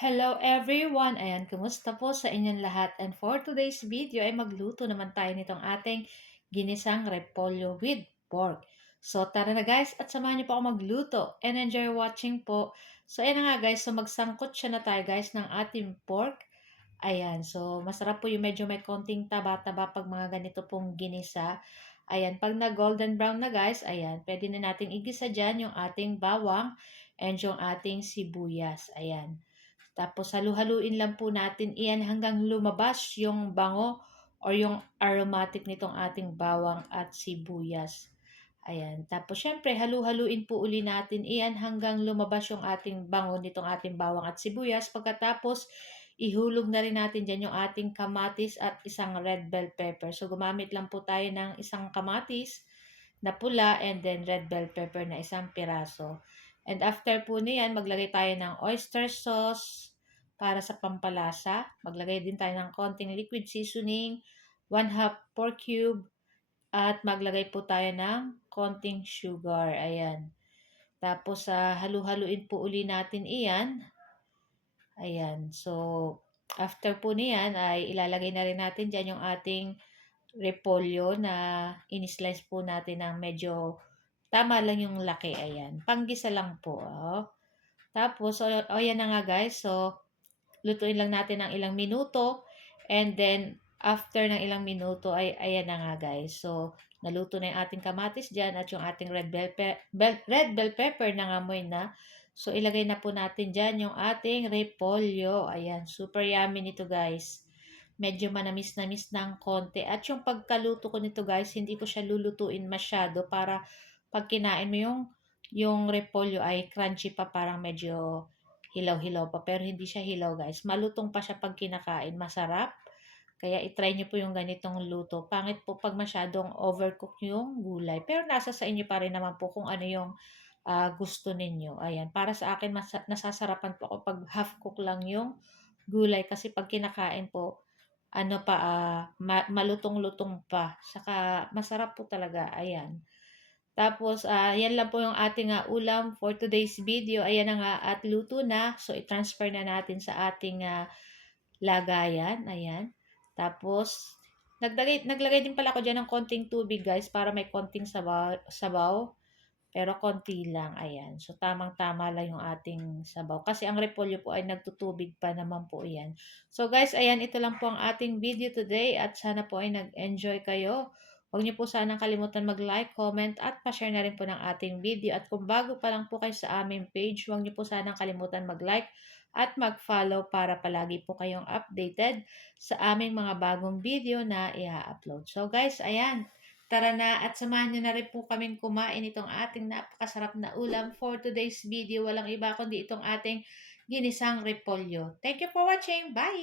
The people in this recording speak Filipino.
Hello everyone! Ayan, kumusta po sa inyong lahat? And for today's video ay magluto naman tayo nitong ating ginisang repolyo with pork. So tara na guys at samahan niyo po ako magluto and enjoy watching po. So ayan na nga guys, so magsangkot siya na tayo guys ng ating pork. Ayan, so masarap po yung medyo may konting taba-taba pag mga ganito pong ginisa. Ayan, pag na golden brown na guys, ayan, pwede na nating igisa dyan yung ating bawang and yung ating sibuyas. Ayan. Tapos halu-haluin lang po natin iyan hanggang lumabas yung bango or yung aromatic nitong ating bawang at sibuyas. Ayan. Tapos syempre halu-haluin po uli natin iyan hanggang lumabas yung ating bango nitong ating bawang at sibuyas. Pagkatapos ihulog na rin natin dyan yung ating kamatis at isang red bell pepper. So gumamit lang po tayo ng isang kamatis na pula and then red bell pepper na isang piraso. And after po niyan, maglagay tayo ng oyster sauce para sa pampalasa. Maglagay din tayo ng konting liquid seasoning, 1/2 pork cube, at maglagay po tayo ng konting sugar. Ayan. Tapos, halu-haluin po uli natin iyan. Ayan. So, after po niyan, ay ilalagay na rin natin dyan yung ating repolyo na in-slice po natin ng medyo tama lang yung laki. Ayan. Panggisa lang po. Oh. Tapos, ayan na nga guys. So, lutuin lang natin ng ilang minuto. And then, after ng ilang minuto, ay ayan na nga guys. So, naluto na yung ating kamatis dyan at yung ating red bell pepper na ngamoy na. So, ilagay na po natin dyan yung ating repolyo. Ayan, super yummy nito guys. Medyo manamis-namis ng konti. At yung pagkaluto ko nito guys, hindi ko siya lulutuin masyado para pag kinain mo yung repolyo ay crunchy pa, parang medyo hilaw-hilaw pa. Pero hindi siya hilaw guys. Malutong pa siya pag kinakain. Masarap. Kaya itry nyo po yung ganitong luto. Pangit po pag masyadong overcook yung gulay. Pero nasa sa inyo pa rin naman po kung ano yung gusto ninyo. Ayan. Para sa akin, nasasarapan po ako pag half cook lang yung gulay. Kasi pag kinakain po, ano pa, malutong-lutong pa. Saka masarap po talaga. Ayan. Tapos, yan lang po yung ating ulam for today's video. Ayan na nga at luto na. So, i-transfer na natin sa ating lagayan. Ayan. Tapos, naglagay din pala ako dyan ng konting tubig guys para may konting sabaw. Pero konti lang. Ayan. So, tamang-tama lang yung ating sabaw. Kasi ang repolyo po ay nagtutubig pa naman po yan. So, guys, ayan. Ito lang po ang ating video today. At sana po ay nag-enjoy kayo. Huwag niyo po sanang kalimutan mag-like, comment, at pa-share na rin po ng ating video. At kung bago pa lang po kayo sa aming page, huwag niyo po sanang kalimutan mag-like at mag-follow para palagi po kayong updated sa aming mga bagong video na i-upload. So guys, ayan. Tara na at samahan niyo na rin po kaming kumain itong ating napakasarap na ulam for today's video. Walang iba kundi itong ating ginisang repolyo. Thank you for watching. Bye!